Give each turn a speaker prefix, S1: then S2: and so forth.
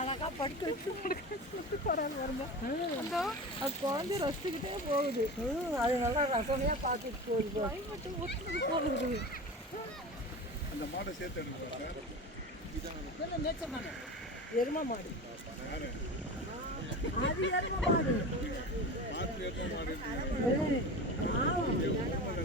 S1: அழகா படுத்து வச்சு படுக்க வச்சு போறாங்க வருமா அந்த அது குழந்தைய ரசிச்சுக்கிட்டே போகுது.
S2: அது நல்லா ரசனையாக பார்த்துட்டு போகுது
S1: கிளைமேட்டு ஒத்துக்கு போகுது
S3: அந்த மாடை சேர்த்து எடுக்கிறாங்க
S2: எரும மாடு. அது எரும மாடு.
S4: ம்
S3: எரும மாடு